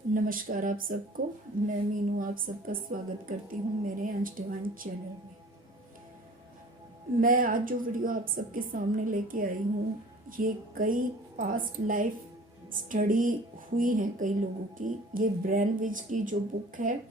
नमस्कार आप सबको। मैं मीनू आप सबका स्वागत करती हूँ मेरे अंश डिवाइन चैनल में। मैं आज जो वीडियो आप सबके सामने लेके आई हूँ, ये कई पास्ट लाइफ स्टडी हुई हैं कई लोगों की। ये ब्रेनविच की जो बुक है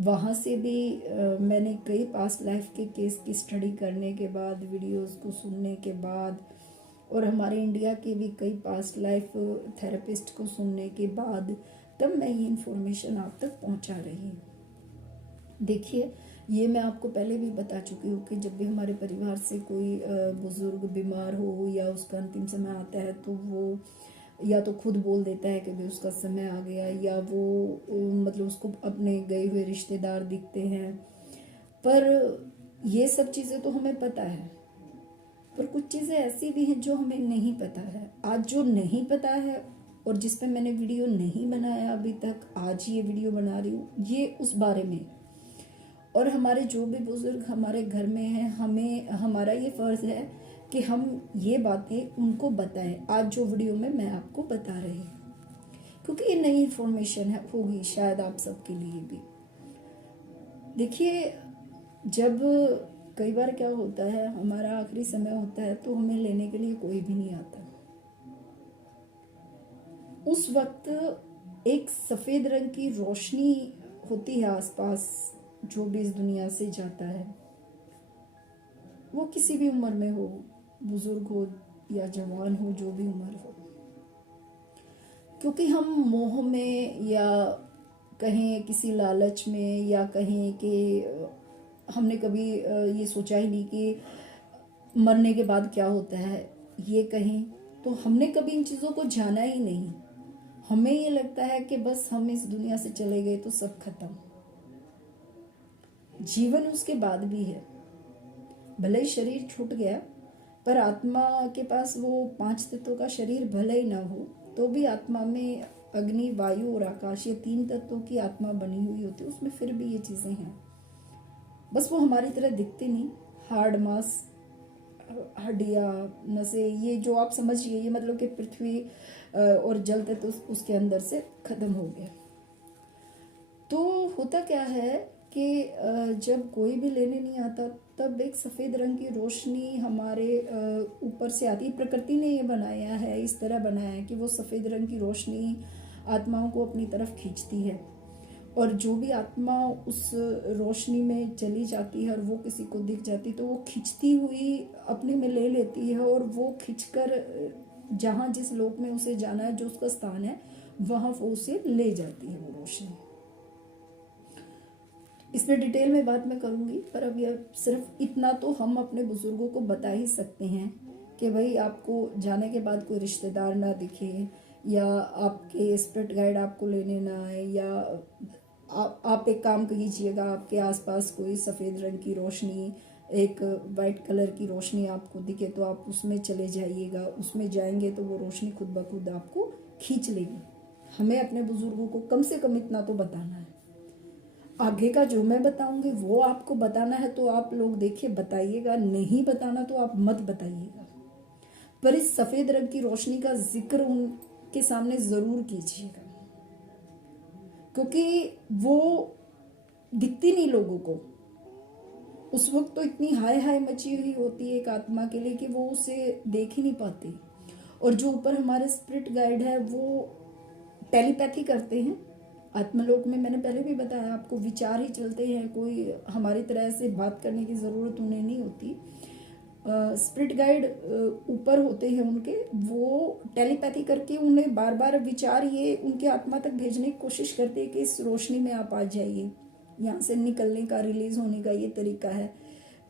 वहाँ से भी मैंने कई पास्ट लाइफ के केस की स्टडी करने के बाद, वीडियोस को सुनने के बाद, और हमारे इंडिया के भी कई पास्ट लाइफ थेरेपिस्ट को सुनने के बाद तब मैं ये इन्फॉर्मेशन आप तक पहुंचा रही हूँ। देखिए, ये मैं आपको पहले भी बता चुकी हूँ कि जब भी हमारे परिवार से कोई बुजुर्ग बीमार हो या उसका अंतिम समय आता है तो वो या तो खुद बोल देता है कि भाई उसका समय आ गया, या वो मतलब उसको अपने गए हुए रिश्तेदार दिखते हैं। पर ये सब चीज़ें तो हमें पता है, पर कुछ चीज़ें ऐसी भी हैं जो हमें नहीं पता है। आज जो नहीं पता है और जिस पे मैंने वीडियो नहीं बनाया अभी तक, आज ये वीडियो बना रही हूँ, ये उस बारे में। और हमारे जो भी बुजुर्ग हमारे घर में हैं, हमें हमारा ये फ़र्ज़ है कि हम ये बातें उनको बताएं। आज जो वीडियो में मैं आपको बता रही हूँ, क्योंकि ये नई इन्फॉर्मेशन है, होगी शायद आप सबके लिए भी। देखिए, जब कई बार क्या होता है, हमारा आखिरी समय होता है तो हमें लेने के लिए कोई भी नहीं आता। उस वक्त एक सफ़ेद रंग की रोशनी होती है आसपास, जो भी इस दुनिया से जाता है, वो किसी भी उम्र में हो, बुजुर्ग हो या जवान हो, जो भी उम्र हो। क्योंकि हम मोह में, या कहें किसी लालच में, या कहें कि हमने कभी ये सोचा ही नहीं कि मरने के बाद क्या होता है, ये कहें तो हमने कभी इन चीज़ों को जाना ही नहीं। हमें ये लगता है कि बस हम इस दुनिया से चले गए तो सब खत्म। जीवन उसके बाद भी है, भले ही शरीर छूट गया, पर आत्मा के पास वो 5 तत्वों का शरीर भले ही ना हो तो भी आत्मा में अग्नि, वायु और आकाश, ये 3 तत्वों की आत्मा बनी हुई होती है। उसमें फिर भी ये चीज़ें हैं, बस वो हमारी तरह दिखते नहीं। हार्ड मास, हड्डियाँ, नसें, ये जो आप समझिए, ये मतलब कि पृथ्वी और जल तत्व उसके अंदर से खत्म हो गया। तो होता क्या है कि जब कोई भी लेने नहीं आता तब एक सफ़ेद रंग की रोशनी हमारे ऊपर से आती है। प्रकृति ने ये बनाया है, इस तरह बनाया है कि वो सफ़ेद रंग की रोशनी आत्माओं को अपनी तरफ खींचती है, और जो भी आत्मा उस रोशनी में चली जाती है और वो किसी को दिख जाती तो वो खिंचती हुई अपने में ले लेती है, और वो खिंचकर जहाँ जिस लोक में उसे जाना है, जो उसका स्थान है, वहाँ वो उसे ले जाती है वो रोशनी। इसमें डिटेल में बात मैं करूँगी, पर अब यह सिर्फ इतना तो हम अपने बुजुर्गों को बता ही सकते हैं कि भाई आपको जाने के बाद कोई रिश्तेदार ना दिखे, या आपके स्पिरिट गाइड आपको लेने ना आए, या आप एक काम कीजिएगा, आपके आसपास कोई सफ़ेद रंग की रोशनी, एक वाइट कलर की रोशनी आपको दिखे तो आप उसमें चले जाइएगा। उसमें जाएंगे तो वो रोशनी खुद ब खुद आपको खींच लेगी। हमें अपने बुजुर्गों को कम से कम इतना तो बताना है। आगे का जो मैं बताऊंगी वो आपको बताना है तो आप लोग देखिए बताइएगा, नहीं बताना तो आप मत बताइएगा। पर इस सफ़ेद रंग की रोशनी का जिक्र उनके सामने ज़रूर कीजिएगा, क्योंकि वो दिखती नहीं लोगों को। उस वक्त तो इतनी हाय हाय मची हुई होती है एक आत्मा के लिए कि वो उसे देख ही नहीं पाती। और जो ऊपर हमारे स्पिरिट गाइड है वो टेलीपैथी करते हैं आत्मलोक में। मैंने पहले भी बताया आपको, विचार ही चलते हैं, कोई हमारी तरह से बात करने की ज़रूरत उन्हें नहीं होती। स्पिरिट गाइड ऊपर होते हैं उनके, वो टेलीपैथी करके उन्हें बार बार विचार ये उनके आत्मा तक भेजने की कोशिश करते हैं कि इस रोशनी में आप आ जाइए, यहाँ से निकलने का, रिलीज होने का ये तरीका है।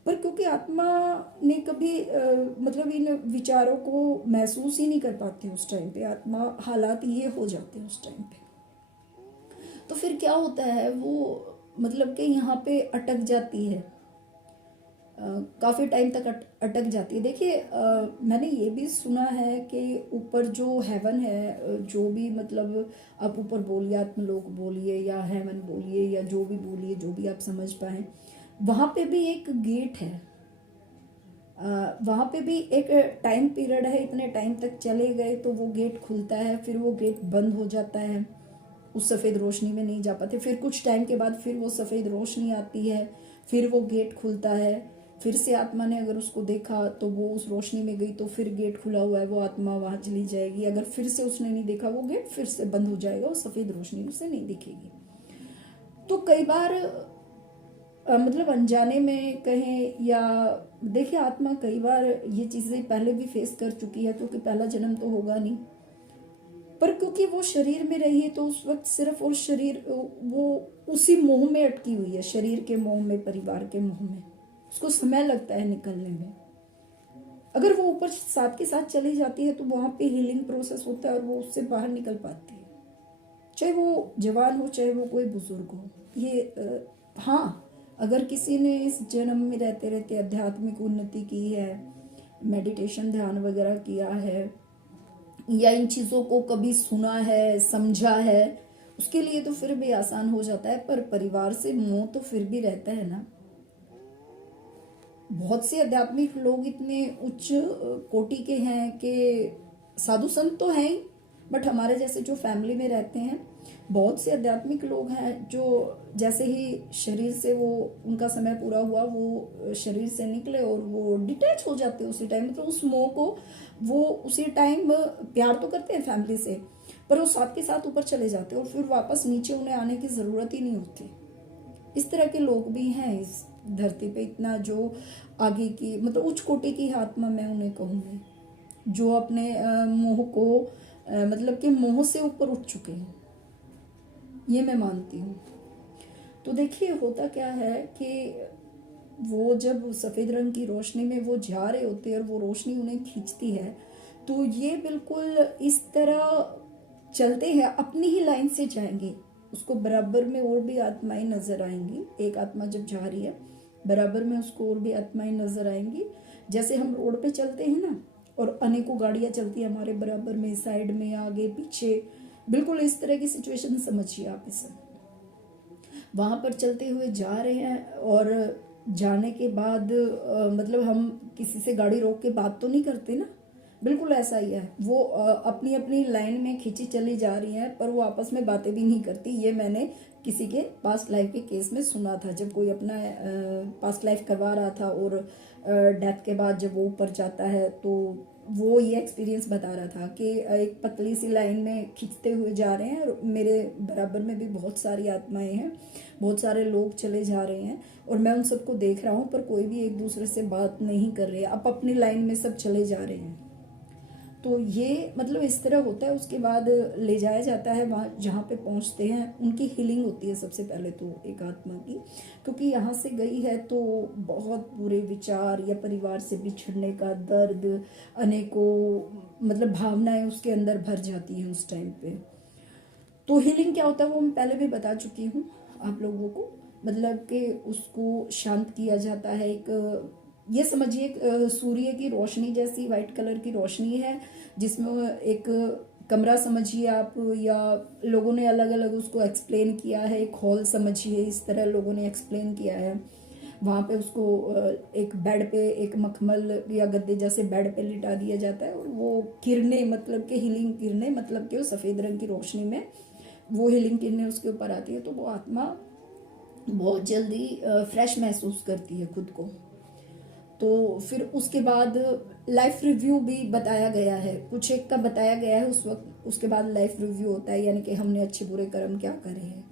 पर क्योंकि आत्मा ने कभी मतलब इन विचारों को महसूस ही नहीं कर पाती उस टाइम पे, आत्मा हालात ये हो जाते हैं उस टाइम पे, तो फिर क्या होता है, वो मतलब कि यहाँ पे अटक जाती है, काफ़ी टाइम तक अटक जाती है। देखिए, मैंने ये भी सुना है कि ऊपर जो हेवन है, जो भी मतलब आप ऊपर बोलिए, आत्मलोक बोलिए या हेवन बोलिए या जो भी बोलिए, जो भी आप समझ पाए, वहाँ पे भी एक गेट है। वहाँ पे भी एक टाइम पीरियड है, इतने टाइम तक चले गए तो वो गेट खुलता है, फिर वो गेट बंद हो जाता है। उस सफ़ेद रोशनी में नहीं जा पाते। फिर कुछ टाइम के बाद फिर वो सफ़ेद रोशनी आती है, फिर वो गेट खुलता है, फिर से आत्मा ने अगर उसको देखा तो वो उस रोशनी में गई तो फिर गेट खुला हुआ है, वो आत्मा वहाँ चली जाएगी। अगर फिर से उसने नहीं देखा, वो गेट फिर से बंद हो जाएगा और सफ़ेद रोशनी उसे नहीं दिखेगी। तो कई बार मतलब अनजाने में कहें या देखिए, आत्मा कई बार ये चीज़ें पहले भी फेस कर चुकी है, क्योंकि पहला जन्म तो होगा नहीं, पर क्योंकि वो शरीर में रही है तो उस वक्त सिर्फ और शरीर वो उसी मोह में अटकी हुई है, शरीर के मोह में, परिवार के मोह में। उसको समय लगता है निकलने में। अगर वो ऊपर साथ के साथ चली जाती है तो वहाँ पे हीलिंग प्रोसेस होता है और वो उससे बाहर निकल पाती है, चाहे वो जवान हो चाहे वो कोई बुजुर्ग हो। ये हाँ, अगर किसी ने इस जन्म में रहते रहते आध्यात्मिक उन्नति की है, मेडिटेशन ध्यान वगैरह किया है, या इन चीज़ों को कभी सुना है, समझा है, उसके लिए तो फिर भी आसान हो जाता है। पर परिवार से मोह तो फिर भी रहता है ना। बहुत से आध्यात्मिक लोग इतने उच्च कोटि के हैं कि साधु संत तो हैं ही, बट हमारे जैसे जो फैमिली में रहते हैं, बहुत से आध्यात्मिक लोग हैं जो जैसे ही शरीर से वो उनका समय पूरा हुआ, वो शरीर से निकले और वो डिटैच हो जाते हैं उसी टाइम। मतलब उस मोह को वो उसी टाइम प्यार तो करते हैं फैमिली से, पर वो साथ के साथ ऊपर चले जाते हैं और फिर वापस नीचे उन्हें आने की ज़रूरत ही नहीं होती। इस तरह के लोग भी हैं इस धरती पे। इतना जो आगे की मतलब उच्च कोटि की आत्मा मैं उन्हें कहूँगी, जो अपने मोह को मतलब कि मोह से ऊपर उठ चुके हैं, ये मैं मानती हूँ। तो देखिए, होता क्या है कि वो जब सफ़ेद रंग की रोशनी में वो जा रहे होते हैं और वो रोशनी उन्हें खींचती है, तो ये बिल्कुल इस तरह चलते हैं, अपनी ही लाइन से जाएंगे। उसको बराबर में और भी आत्माएं नजर आएंगी। एक आत्मा जब जा रही है, बराबर में उसको और भी आत्माएं नजर आएंगी। जैसे हम रोड पे चलते हैं ना, और अनेकों गाड़ियां चलती है हमारे बराबर में, साइड में, आगे पीछे, बिल्कुल इस तरह की सिचुएशन समझिए आप इसे। वहाँ पर चलते हुए जा रहे हैं और जाने के बाद मतलब हम किसी से गाड़ी रोक के बात तो नहीं करते ना, बिल्कुल ऐसा ही है। वो अपनी अपनी लाइन में खींची चली जा रही हैं, पर वो आपस में बातें भी नहीं करती। ये मैंने किसी के पास्ट लाइफ के केस में सुना था, जब कोई अपना पास्ट लाइफ करवा रहा था और डेथ के बाद जब वो ऊपर जाता है तो वो ये एक्सपीरियंस बता रहा था कि एक पतली सी लाइन में खींचते हुए जा रहे हैं और मेरे बराबर में भी बहुत सारी आत्माएं हैं, बहुत सारे लोग चले जा रहे हैं और मैं उन सबको देख रहा हूँ, पर कोई भी एक दूसरे से बात नहीं कर रहे, अब अपनी लाइन में सब चले जा रहे हैं। तो ये मतलब इस तरह होता है। उसके बाद ले जाया जाता है वहाँ जहाँ पे पहुँचते हैं, उनकी हीलिंग होती है सबसे पहले तो एक आत्मा की, क्योंकि यहाँ से गई है तो बहुत बुरे विचार या परिवार से बिछड़ने का दर्द, अनेकों मतलब भावनाएं उसके अंदर भर जाती हैं उस टाइम पे। तो हीलिंग क्या होता है वो मैं पहले भी बता चुकी हूँ आप लोगों को। मतलब कि उसको शांत किया जाता है। एक ये समझिए सूर्य की रोशनी जैसी वाइट कलर की रोशनी है, जिसमें एक कमरा समझिए आप, या लोगों ने अलग अलग उसको एक्सप्लेन किया है, एक हॉल समझिए, इस तरह लोगों ने एक्सप्लेन किया है। वहाँ पे उसको एक बेड पे, एक मखमल या गद्दे जैसे बेड पे लिटा दिया जाता है और वो किरणें मतलब के हीलिंग किरणें मतलब कि वो सफ़ेद रंग की रोशनी में वो हीलिंग किरणें उसके ऊपर आती है, तो वो आत्मा बहुत जल्दी फ्रेश महसूस करती है खुद को। तो फिर उसके बाद लाइफ रिव्यू भी बताया गया है, कुछ एक का बताया गया है उस वक्त। उसके बाद लाइफ रिव्यू होता है, यानी कि हमने अच्छे बुरे कर्म क्या करे हैं,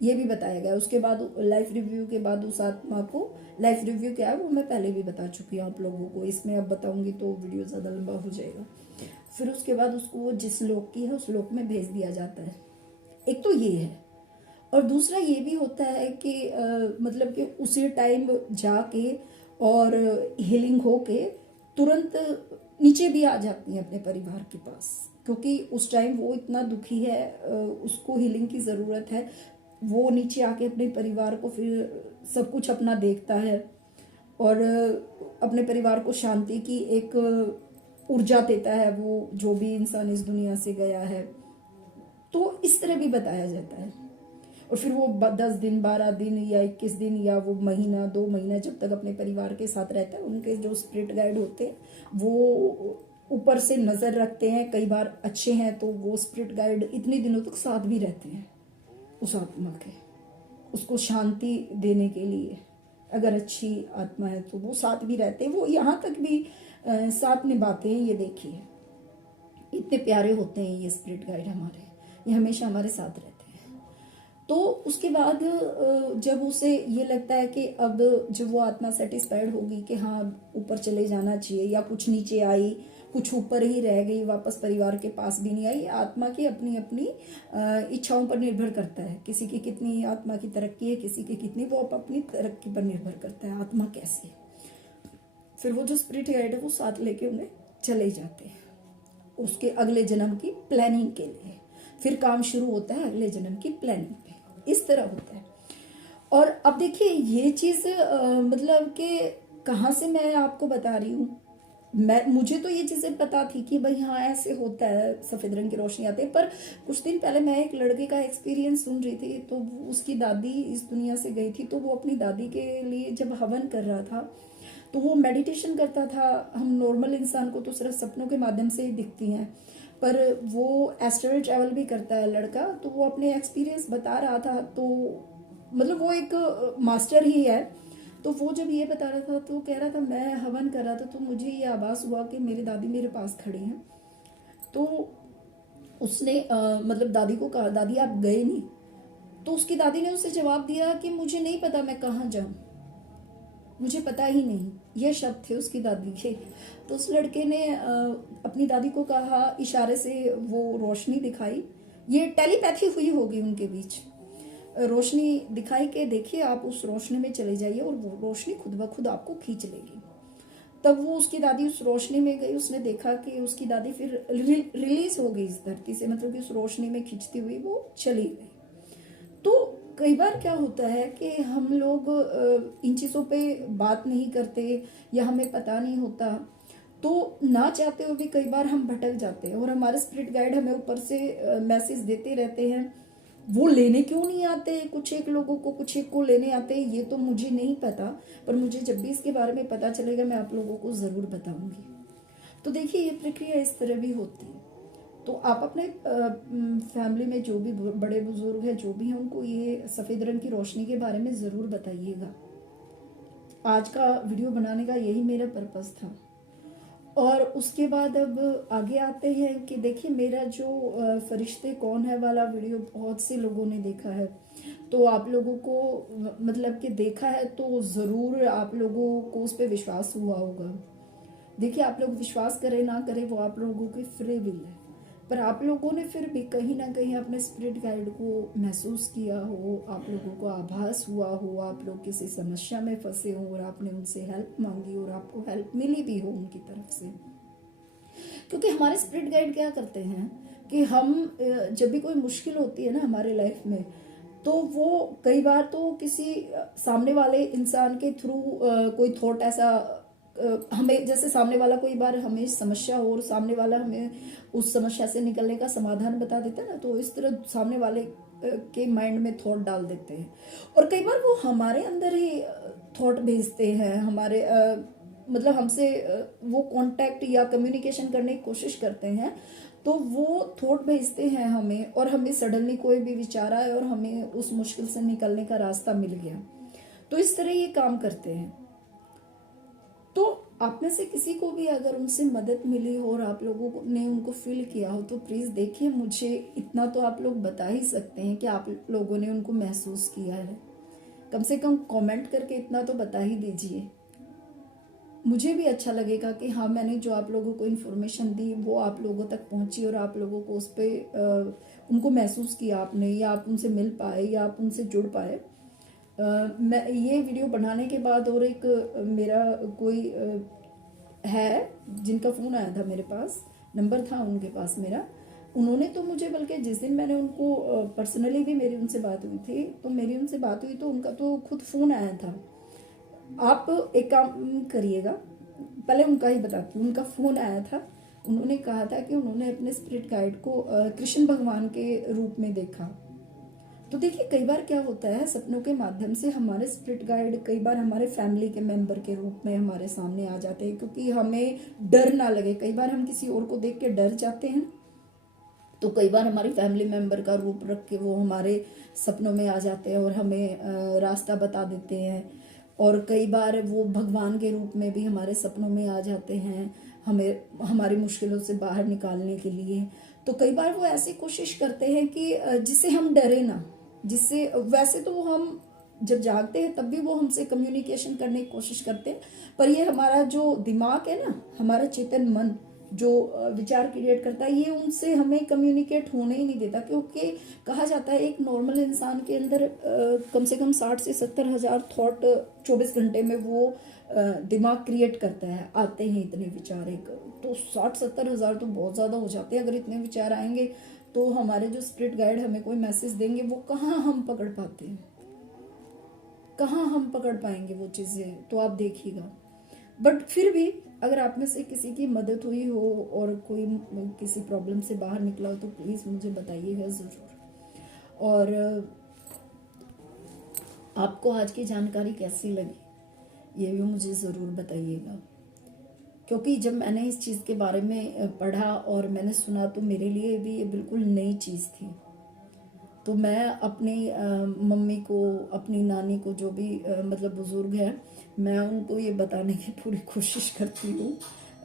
ये भी बताया गया है। उसके बाद लाइफ रिव्यू के बाद उस आत्मा को, लाइफ रिव्यू क्या है वो मैं पहले भी बता चुकी हूँ आप लोगों को, इसमें अब बताऊंगी तो वीडियो ज़्यादा लंबा हो जाएगा। फिर उसके बाद उसको जिस लोक की है उस लोक में भेज दिया जाता है। एक तो ये है, और दूसरा ये भी होता है कि मतलब कि उसी टाइम जाके और हीलिंग होके तुरंत नीचे भी आ जाती हैं अपने परिवार के पास, क्योंकि उस टाइम वो इतना दुखी है, उसको हीलिंग की ज़रूरत है। वो नीचे आके अपने परिवार को फिर सब कुछ अपना देखता है और अपने परिवार को शांति की एक ऊर्जा देता है, वो जो भी इंसान इस दुनिया से गया है। तो इस तरह भी बताया जाता है। और फिर वो 10 दिन 12 दिन या 21 दिन या वो महीना 2 महीना जब तक अपने परिवार के साथ रहता है, उनके जो स्पिरिट गाइड होते हैं वो ऊपर से नज़र रखते हैं। कई बार अच्छे हैं तो वो स्पिरिट गाइड इतने दिनों तक साथ भी रहते हैं, उस आत्मा के, उसको शांति देने के लिए। अगर अच्छी आत्मा है तो वो साथ भी रहते हैं, वो यहाँ तक भी साथ निभाते हैं। ये देखिए इतने प्यारे होते हैं ये स्पिरिट गाइड हमारे, ये हमेशा हमारे साथ रहते हैं। तो उसके बाद जब उसे ये लगता है कि अब जब वो आत्मा सेटिस्फाइड होगी कि हाँ ऊपर चले जाना चाहिए, या कुछ नीचे आई, कुछ ऊपर ही रह गई, वापस परिवार के पास भी नहीं आई, आत्मा की अपनी अपनी इच्छाओं पर निर्भर करता है। किसी की कितनी आत्मा की तरक्की है, किसी की कितनी, वो अपनी तरक्की पर निर्भर करता है आत्मा कैसी है। फिर वो जो स्पिरिट गाइड है वो साथ लेके उन्हें चले जाते हैं उसके अगले जन्म की प्लानिंग के लिए। फिर काम शुरू होता है अगले जन्म की प्लानिंग पे, इस तरह होता है। और अब देखिए ये चीज़ मतलब कि कहाँ से मैं आपको बता रही हूँ, मुझे तो ये चीज़ें पता थी कि भाई हाँ ऐसे होता है, सफ़ेद रंग की रोशनी आती है। पर कुछ दिन पहले मैं एक लड़के का एक्सपीरियंस सुन रही थी, तो उसकी दादी इस दुनिया से गई थी, तो वो अपनी दादी के लिए जब हवन कर रहा था तो वो मेडिटेशन करता था। हम नॉर्मल इंसान को तो सिर्फ सपनों के माध्यम से ही दिखती हैं, पर वो एस्ट्रल ट्रैवल भी करता है लड़का। तो वो अपने एक्सपीरियंस बता रहा था, तो मतलब वो एक मास्टर ही है। तो वो जब ये बता रहा था तो कह रहा था मैं हवन कर रहा था तो मुझे ये आभास हुआ कि मेरी दादी मेरे पास खड़ी हैं। तो उसने मतलब दादी को कहा, दादी आप गए नहीं? तो उसकी दादी ने उसे जवाब दिया कि मुझे नहीं पता मैं कहाँ जाऊँ, मुझे पता ही नहीं। ये शब्द थे उसकी दादी के। तो उस लड़के ने अपनी दादी को कहा, इशारे से वो रोशनी दिखाई, ये टेलीपैथी हुई होगी उनके बीच, रोशनी दिखाई के देखिए आप उस रोशनी में चले जाइए और वो रोशनी खुद ब खुद आपको खींच लेगी। तब वो उसकी दादी उस रोशनी में गई, उसने देखा कि उसकी दादी फिर रिलीज हो गई इस धरती से, मतलब कि उस रोशनी में खींचती हुई वो चली गई। तो कई बार क्या होता है कि हम लोग इन चीज़ों पे बात नहीं करते या हमें पता नहीं होता, तो ना चाहते हुए भी कई बार हम भटक जाते हैं और हमारे स्पिरिट गाइड हमें ऊपर से मैसेज देते रहते हैं। वो लेने क्यों नहीं आते, कुछ एक लोगों को, कुछ एक को लेने आते हैं, ये तो मुझे नहीं पता, पर मुझे जब भी इसके बारे में पता चलेगा मैं आप लोगों को ज़रूर बताऊंगी। तो देखिए ये प्रक्रिया इस तरह भी होती है। तो आप अपने फैमिली में जो भी बड़े बुजुर्ग हैं, जो भी हैं, उनको ये सफ़ेद रंग की रोशनी के बारे में ज़रूर बताइएगा। आज का वीडियो बनाने का यही मेरा पर्पस था। और उसके बाद अब आगे आते हैं कि देखिए मेरा जो फरिश्ते कौन है वाला वीडियो बहुत से लोगों ने देखा है, तो आप लोगों को मतलब कि देखा है तो ज़रूर आप लोगों को उस पर विश्वास हुआ होगा। देखिए आप लोग विश्वास करें ना करें वो आप लोगों की फ्री विल है, पर आप लोगों ने फिर भी कहीं ना कहीं अपने स्पिरिट गाइड को महसूस किया हो, आप लोगों को आभास हुआ हो, आप लोग किसी समस्या में फंसे हो और आपने उनसे हेल्प मांगी और आपको हेल्प मिली भी हो उनकी तरफ से। क्योंकि हमारे स्पिरिट गाइड क्या करते हैं कि हम जब भी कोई मुश्किल होती है ना हमारे लाइफ में, तो वो कई बार तो किसी सामने वाले इंसान के थ्रू कोई थॉट ऐसा हमें, जैसे सामने वाला कोई बार हमें समस्या हो और सामने वाला हमें उस समस्या से निकलने का समाधान बता देता है ना, तो इस तरह सामने वाले के माइंड में थॉट डाल देते हैं। और कई बार वो हमारे अंदर ही थॉट भेजते हैं, हमारे मतलब हमसे वो कांटेक्ट या कम्युनिकेशन करने की कोशिश करते हैं, तो वो थॉट भेजते हैं हमें और हमें सडनली कोई भी विचार आए और हमें उस मुश्किल से निकलने का रास्ता मिल गया। तो इस तरह ये काम करते हैं। तो आप में से किसी को भी अगर उनसे मदद मिली हो और आप लोगों ने उनको फील किया हो, तो प्लीज़ देखिए, मुझे इतना तो आप लोग बता ही सकते हैं कि आप लोगों ने उनको महसूस किया है। कम से कम कमेंट करके इतना तो बता ही दीजिए, मुझे भी अच्छा लगेगा कि हाँ मैंने जो आप लोगों को इन्फॉर्मेशन दी वो आप लोगों तक पहुंची और आप लोगों को उस पर उनको महसूस किया आपने, या आप उनसे मिल पाए या आप उनसे जुड़ पाए। मैं ये वीडियो बनाने के बाद और एक मेरा कोई है जिनका फ़ोन आया था मेरे पास, नंबर था उनके पास मेरा, उन्होंने तो मुझे, बल्कि जिस दिन मैंने उनको पर्सनली भी मेरी उनसे बात हुई थी, तो मेरी उनसे बात हुई तो उनका तो खुद फ़ोन आया था। आप एक काम करिएगा, पहले उनका ही बताती हूँ। उनका फ़ोन आया था, उन्होंने कहा था कि उन्होंने अपने स्पिरिट गाइड को कृष्ण भगवान के रूप में देखा। तो देखिए कई बार क्या होता है, सपनों के माध्यम से हमारे स्पिरिट गाइड कई बार हमारे फैमिली के मेंबर के रूप में हमारे सामने आ जाते हैं, क्योंकि हमें डर ना लगे। कई बार हम किसी और को देख के डर जाते हैं, तो कई बार हमारी फैमिली मेंबर का रूप रख के वो हमारे सपनों में आ जाते हैं और हमें रास्ता बता देते हैं। और कई बार वो भगवान के रूप में भी हमारे सपनों में आ जाते हैं, हमें हमारी मुश्किलों से बाहर निकालने के लिए। तो कई बार वो ऐसी कोशिश करते हैं कि जिससे हम डरे ना, जिससे वैसे तो वो हम जब जागते हैं तब भी वो हमसे कम्युनिकेशन करने की कोशिश करते हैं, पर ये हमारा जो दिमाग है ना, हमारा चेतन मन जो विचार क्रिएट करता है, ये उनसे हमें कम्युनिकेट होने ही नहीं देता। क्योंकि कहा जाता है एक नॉर्मल इंसान के अंदर कम से कम 60 से 70 हज़ार थॉट 24 घंटे में वो दिमाग क्रिएट करता है, आते हैं इतने विचार एक। तो 60-70 हज़ार तो बहुत ज़्यादा हो जाते हैं। अगर इतने विचार आएंगे तो हमारे जो स्पिरिट गाइड हमें कोई मैसेज देंगे वो कहाँ हम पकड़ पाते हैं, कहाँ हम पकड़ पाएंगे वो चीज़ें, तो आप देखिएगा। बट फिर भी अगर आप में से किसी की मदद हुई हो और कोई किसी प्रॉब्लम से बाहर निकला हो तो प्लीज़ मुझे बताइएगा ज़रूर। और आपको आज की जानकारी कैसी लगी ये भी मुझे ज़रूर बताइएगा, क्योंकि जब मैंने इस चीज़ के बारे में पढ़ा और मैंने सुना तो मेरे लिए भी ये बिल्कुल नई चीज़ थी। तो मैं अपनी मम्मी को, अपनी नानी को, जो भी मतलब बुज़ुर्ग हैं, मैं उनको ये बताने की पूरी कोशिश करती हूँ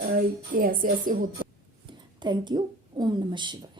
कि ऐसे ऐसे होता है। Thank you. ओम नमः शिवाय।